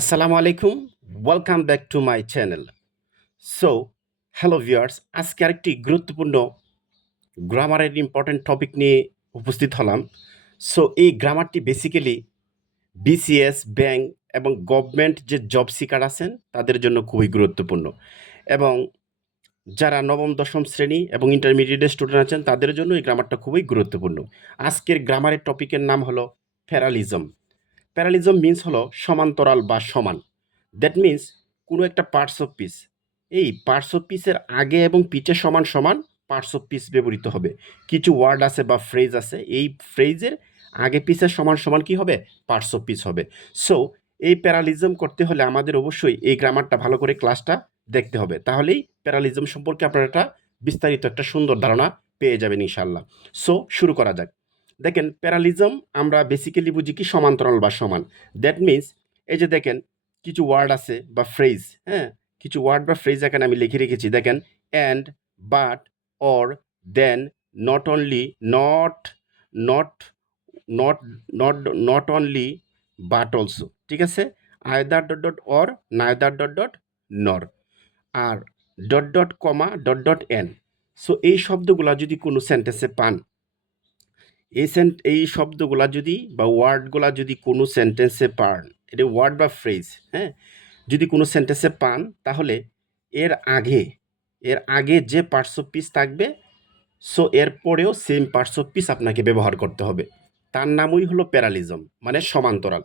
আসসালামু আলাইকুম। Welcome back to my channel. So, hello viewers, আজকে আরেকটি গুরুত্বপূর্ণ গ্রামারের ইম্পর্টেন্ট টপিক নিয়ে উপস্থিত হলাম। সো, এই গ্রামারটি বেসিক্যালি বিসিএস, ব্যাংক এবং গভর্নমেন্ট যে জব সিকার আছেন তাদের জন্য খুবই গুরুত্বপূর্ণ এবং যারা নবম দশম শ্রেণী এবং ইন্টারমিডিয়েটের স্টুডেন্ট আছেন তাদের জন্য এই গ্রামারটা খুবই গুরুত্বপূর্ণ। আজকের গ্রামারের টপিকের নাম হলো প্যারালিজম। প্যারালিজম মিন্স হলো সমান্তরাল বা সমান। দ্যাট মিন্স কোনো একটা পার্টস অফ পিস, এই পার্টস অফ পিসের আগে এবং পিছে সমান সমান পার্টস অফ পিস ব্যবহৃত হবে। কিছু ওয়ার্ড আছে বা ফ্রেজ আছে, এই ফ্রেজের আগে পিছে সমান সমান কি হবে? পার্টস অফ পিস হবে। সো এই প্যারালিজম করতে হলে আমাদের অবশ্যই এই গ্রামারটা ভালো করে ক্লাসটা দেখতে হবে, তাহলেই প্যারালিজম সম্পর্কে আপনারা একটা বিস্তারিত একটা সুন্দর ধারণা পেয়ে যাবেন ইনশাল্লাহ। সো শুরু করা যাক। দেখেন, প্যারালিজম আমরা বেসিক্যালি বুঝি কি সমান্তরাল বা সমান। দ্যাট মিন্স এই যে দেখেন কিছু ওয়ার্ড আছে বা ফ্রেজ, হ্যাঁ, কিছু ওয়ার্ড বা ফ্রেজ এখানে আমি লিখে রেখেছি। দেখেন, and, but, or, then, not only, not, not, not, not, not only, but also. ঠিক আছে? Either dot dot or, neither dot dot nor, আর dot dot comma dot dot N. So এই শব্দগুলা যদি কোনো সেন্টেন্সে পান, এই শব্দগুলা যদি বা ওয়ার্ডগুলা যদি কোনো সেন্টেন্সে পান, এটা ওয়ার্ড বা ফ্রেজ, হ্যাঁ, যদি কোনো সেন্টেন্সে পান তাহলে এর আগে এর আগে যে পার্টস অফ পিস থাকবে, সো এর পরেও সেম পার্টস অফ পিস আপনাকে ব্যবহার করতে হবে। তার নামই হলো প্যারালিজম, মানে সমান্তরাল।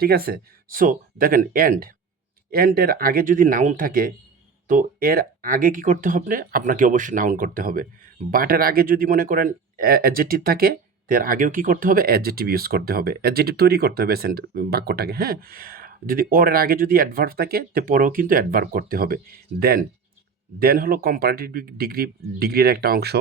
ঠিক আছে? সো দেখেন, এন্ডের আগে যদি নাউন থাকে, তো এর আগে কি করতে হবে? আপনাকে অবশ্যই নাউন করতে হবে। বাটের আগে যদি মনে করেন অ্যাডজেক্টিভ থাকে, তো এর আগেও কি করতে হবে? অ্যাডজেক্টিভ ইউজ করতে হবে, অ্যাডজেক্টিভ তৈরি করতে হবে বাক্যটাকে, হ্যাঁ। যদি ওর আগে যদি অ্যাডভার্ব থাকে, তো পরেও কিন্তু অ্যাডভার্ব করতে হবে। দেন দেন হলো কম্পারেটিভ ডিগ্রির একটা অংশ।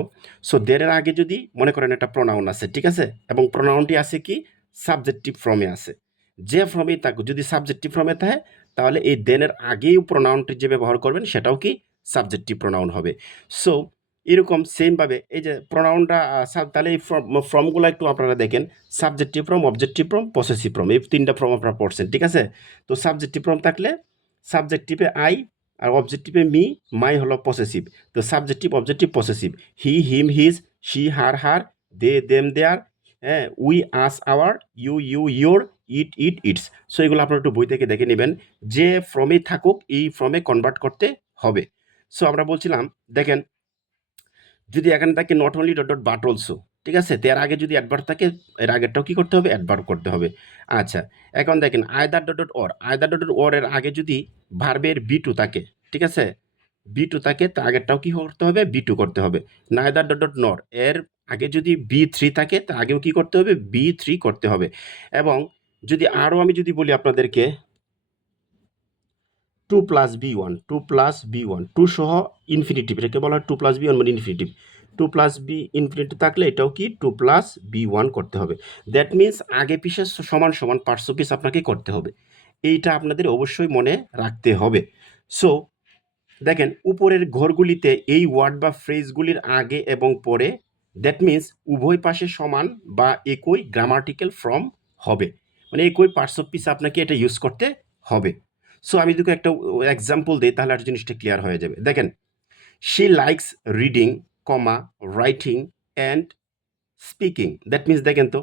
সো দেনের আগে যদি মনে করেন একটা প্রোনাউন আছে, ঠিক আছে, এবং প্রোনাউনটি আছে কি? সাবজেক্টিভ ফর্মে আছে। যে ফর্মেই থাকুক, যদি সাবজেক্টিভ ফর্মে থাকে, তাহলে এই দেনের আগেও প্রোনাউনটি যে ব্যবহার করবেন সেটাও কি? সাবজেক্টিভ প্রোনাউন হবে। সো এরকম সেমভাবে এই যে প্রোনাউনটা, তাহলে এই ফর্মগুলো একটু আপনারা দেখেন। Subjective form, objective form, possessive form, এই তিনটা ফর্ম আপনারা পড়ছেন, ঠিক আছে? তো সাবজেক্টিভ ফর্ম থাকলে সাবজেক্টিভে আই, আর অবজেক্টিভে মি, মাই হলো পসেসিভ। তো subjective, objective, possessive. He, him, his, she, her, her, they, them, their, হ্যাঁ, we, us, our, you, your, it, its. So এগুলো আপনারা একটু বই থেকে দেখে নেবেন। যে ফর্মে থাকুক এই ফর্মে কনভার্ট করতে হবে। সো আমরা বলছিলাম, দেখেন, যদি এখানে থাকে not only dot dot but also, ঠিক আছে, তো এর আগে যদি অ্যাডভার্ব থাকে, এর আগেরটাও কি করতে হবে? অ্যাডভার্ব করতে হবে। আচ্ছা, এখন দেখেন আয়দার dot dot or, আয়দার dot dot or এর আগে যদি ভার্বের বি টু থাকে, ঠিক আছে, বি টু থাকে, তা আগেরটাও কি করতে হবে? বি টু করতে হবে। নাইদার ডট ডট নর এর আগে যদি বি থ্রি থাকে, তা আগেও কি করতে হবে? বি থ্রি করতে হবে। এবং যদি আরও আমি যদি বলি আপনাদেরকে, to plus V one, to plus V one, to সহ ইনফিনিটিভ, এটাকে বলা হয় টু প্লাস বি ওয়ান মানে infinitive. To plus V infinitive থাকলে এটাও কি? টু প্লাস বি ওয়ান করতে হবে। দ্যাট মিন্স আগে পিছে সমান সমান পার্টস অফ পিস আপনাকে করতে হবে। এইটা আপনাদের অবশ্যই মনে রাখতে হবে। সো দেখেন, উপরের ঘরগুলিতে এই ওয়ার্ড বা ফ্রেজগুলির আগে এবং পরে, দ্যাট মিন্স উভয় পাশে সমান বা একই গ্রামাটিক্যাল ফর্ম হবে, মানে একই পার্টস অফ পিস আপনাকে এটা ইউজ করতে হবে। সো আমি যদি একটা এক্সাম্পল দিই তাহলে আর জিনিসটা ক্লিয়ার হয়ে যাবে। দেখেন, she likes reading, comma, writing and speaking. That means দেখেন তো,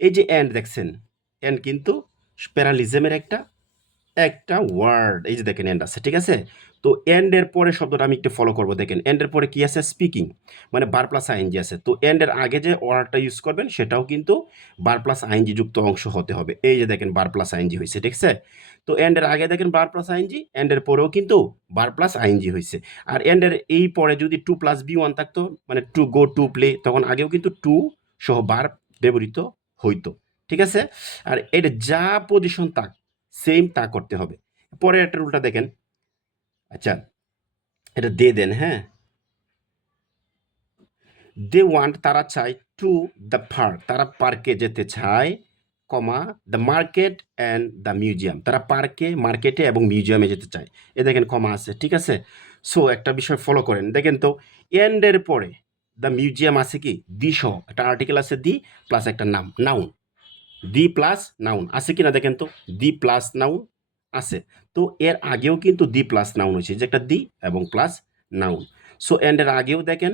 এই যে অ্যান্ড দেখছেন, অ্যান্ড কিন্তু প্যারালিজমের একটা একটা ওয়ার্ড। এই যে দেখেন এন্ড আছে, ঠিক আছে? তো এন্ড এর পরে শব্দটা আমি একটু ফলো করবো। দেখেন এন্ড এর পরে কি আছে? স্পিকিং, মানে বার প্লাস আইএনজি আছে। তো এন্ড এর আগে যে ওয়ার্ডটা ইউজ করবেন সেটাও কিন্তু বার প্লাস আইএনজি যুক্ত অংশ হতে হবে। এই যে দেখেন বার প্লাস আইএনজি হয়েছে, ঠিক আছে? তো এন্ড এর আগে দেখেন বার প্লাস আইএনজি, এন্ড এর পরেও কিন্তু বার প্লাস আইএনজি হয়েছে। আর এন্ড এর এই পরে যদি টু প্লাস বি ওয়ান থাকতো, মানে টু গো, টু প্লে, তখন আগেও কিন্তু টু সহ বার ব্যবহৃত হইতো, ঠিক আছে? আর এর যা পজিশন থাক, সেম তা করতে হবে। পরের একটা রুলটা দেখেন। আচ্ছা, এটা দিয়ে দেন, হ্যাঁ। দে ওয়ান্ট, তারা চায়, টু দ্য পার্ক, তারা পার্কে যেতে চায়, comma, the market and the museum, তারা পার্কে, মার্কেটে এবং মিউজিয়ামে যেতে চায়। এ দেখেন কমা আছে, ঠিক আছে? সো একটা বিষয় ফলো করেন, দেখেন তো, এন্ডের পরে দ্য মিউজিয়াম আছে কি? দি সহ একটা আর্টিকেল আছে, দি প্লাস একটা নাউন, দি প্লাস নাউন আছে কি না দেখেন তো, দি প্লাস নাউন আছে। তো এর আগেও কিন্তু দি প্লাস নাউন হয়েছে, যে একটা দি এবং প্লাস নাউন। সো এন্ড এর আগেও দেখেন,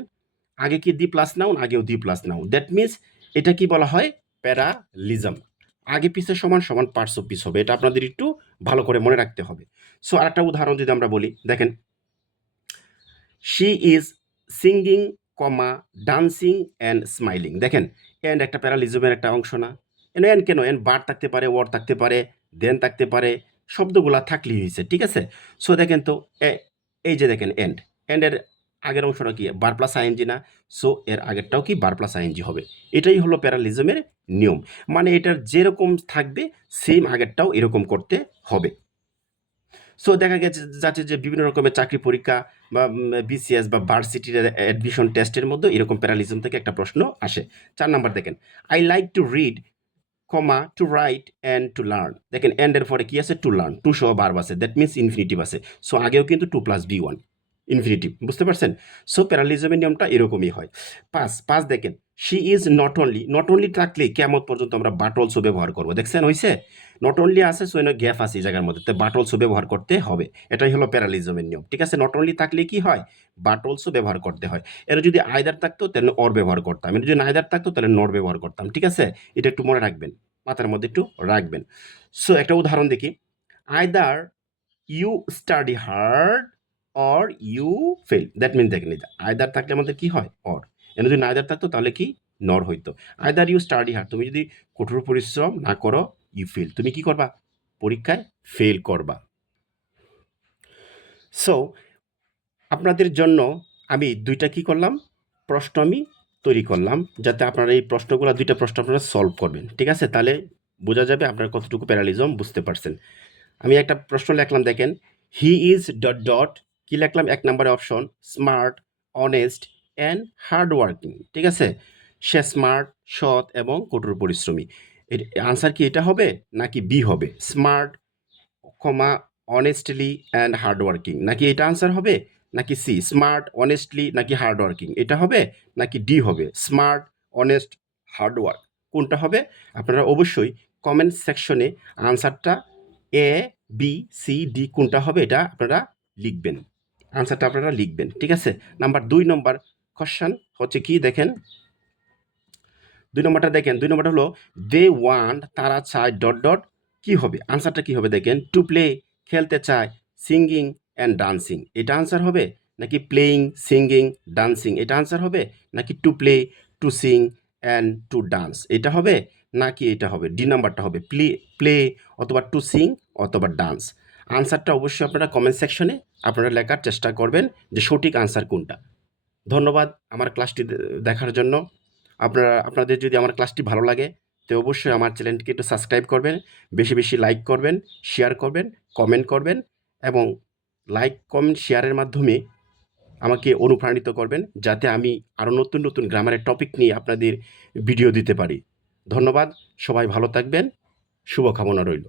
আগে কি দি প্লাস নাউন, আগেও the plus noun. That means এটা কি বলা হয়, প্যারালিজম। আগে পিছে সমান সমান পার্টস অফ পিস হবে, এটা আপনাদের একটু ভালো করে মনে রাখতে হবে। সো আরেকটা উদাহরণ যদি আমরা বলি, দেখেন she is singing comma dancing and smiling. দেখেন এন্ড একটা প্যারালিজমের একটা অংশ না? এন কেন, এন বার থাকতে পারে, ওয়ার্ড থাকতে পারে, দেন থাকতে পারে, শব্দগুলা থাকলেই হয়েছে, ঠিক আছে? সো দেখেন তো এই যে দেখেন এন্ডের আগের অংশটা কি, বার প্লাস আইএনজি না? সো এর আগেরটাও কি বার প্লাস আইএনজি হবে। এটাই হলো প্যারালিজমের নিয়ম, মানে এটার যেরকম থাকবে সেম আগেরটাও এরকম করতে হবে। সো দেখা গেছে যাচ্ছে যে বিভিন্ন রকমের চাকরি পরীক্ষা বা বিসিএস বা ভার্সিটির অ্যাডমিশন টেস্টের মধ্যে এরকম প্যারালিজম থেকে একটা প্রশ্ন আসে। 4 নাম্বার দেখেন, I like to read comma to write and to learn. দেখেন এন্ড এর পরে কি আছে, টু লার্ন, টু সহ ভার্ব আছে, দ্যাট মিনস ইনফিনিটিভ আছে। সো আগেও কিন্তু 2 + B1 ইনফিনিটিভ, বুঝতে পারছেন? সো প্যারালিজমের নিয়মটা এরকমই হয়। পাঁচ দেখেন, শি ইজ নট অনলি থাকলে কেমন পর্যন্ত আমরা বাট অলসো ব্যবহার করবো, দেখছেন হয়েছে? নট অনলি আছে, সো এনে গ্যাপ আছে এই জায়গার মধ্যে, তো বাট অলসো ব্যবহার করতে হবে। এটাই হলো প্যারালিজমের নিয়ম, ঠিক আছে? নট অনলি থাকলে কি হয়, বাট অলসো ব্যবহার করতে হয়। এর যদি আইদার থাকতো তাহলে অর ব্যবহার করতাম, এর যদি নাইদার থাকতো তাহলে নট ব্যবহার করতাম, ঠিক আছে? এটা একটু মনে রাখবেন, মাথার মধ্যে একটু রাখবেন। সো একটা উদাহরণ দেখি, either you study hard or you fail. That mean দেখেন, আইদার থাকলে আমাদের কি হয়, অর। এখানে যদি নাইদার থাকতো তাহলে কি, নর হইতো। আইদার ইউ স্টাডি হার্ড, তুমি যদি কঠোর পরিশ্রম না করো, ইউ ফেল, তুমি কি করবা, পরীক্ষায় ফেল করবা। সো আপনাদের জন্য আমি দুইটা কি করলাম, প্রশ্ন আমি তৈরি করলাম, যাতে আপনারা এই প্রশ্নগুলো, দুইটা প্রশ্ন আপনারা সলভ করবেন, ঠিক আছে? তাহলে বোঝা যাবে আপনারা কতটুকু প্যারালিজম বুঝতে পারছেন। আমি একটা প্রশ্ন লিখলাম, দেখেন হি ইজ ডট ডট, কি লিখলাম, 1 নম্বরে option smart, honest and hard working, ঠিক আছে? সে স্মার্ট, সৎ এবং কঠোর পরিশ্রমী। এর আনসার কি এটা হবে নাকি বি হবে, smart comma honestly and hard working, নাকি এটা আনসার হবে, নাকি সি স্মার্ট অনেস্টলি নাকি হার্ড ওয়ার্কিং এটা হবে, নাকি ডি হবে স্মার্ট অনেস্ট হার্ড ওয়ার্ক, কোনটা হবে? আপনারা অবশ্যই কমেন্ট সেকশনে আনসারটা এ বি সি ডি কোনটা হবে এটা আপনারা লিখবেন, আনসারটা আপনারা লিখবেন, ঠিক আছে? নাম্বার 2 নম্বর কোশ্চেন হচ্ছে কি, দেখেন 2 নম্বরটা দেখেন, 2 নম্বরটা হলো দে ওয়ান্ট, তারা চায় ডট ডট, কি হবে, আনসারটা কি হবে দেখেন, টু প্লে, খেলতে চায়, সিঙ্গিং অ্যান্ড ডান্সিং, এটা আনসার হবে, নাকি প্লেয়িং, সিঙ্গিং, ডান্সিং এটা আনসার হবে, নাকি to play, to sing and to dance এটা হবে, নাকি এটা হবে, ডি নাম্বারটা হবে প্লে অথবা টু সিং অথবা ডান্স। আনসারটা অবশ্যই আপনারা কমেন্ট সেকশনে আপনারা লেখার চেষ্টা করবেন যে সঠিক আনসার কোনটা। ধন্যবাদ আমার ক্লাসটি দেখার জন্য। আপনাদের যদি আমার ক্লাসটি ভালো লাগে তো অবশ্যই আমার চ্যানেলটিকে একটু সাবস্ক্রাইব করবেন, বেশি বেশি লাইক করবেন, শেয়ার করবেন, কমেন্ট করবেন এবং লাইক কমেন্ট শেয়ারের মাধ্যমে আমাকে অনুপ্রাণিত করবেন, যাতে আমি আরও নতুন নতুন গ্রামারের টপিক নিয়ে আপনাদের ভিডিও দিতে পারি। ধন্যবাদ, সবাই ভালো থাকবেন, শুভকামনা রইল।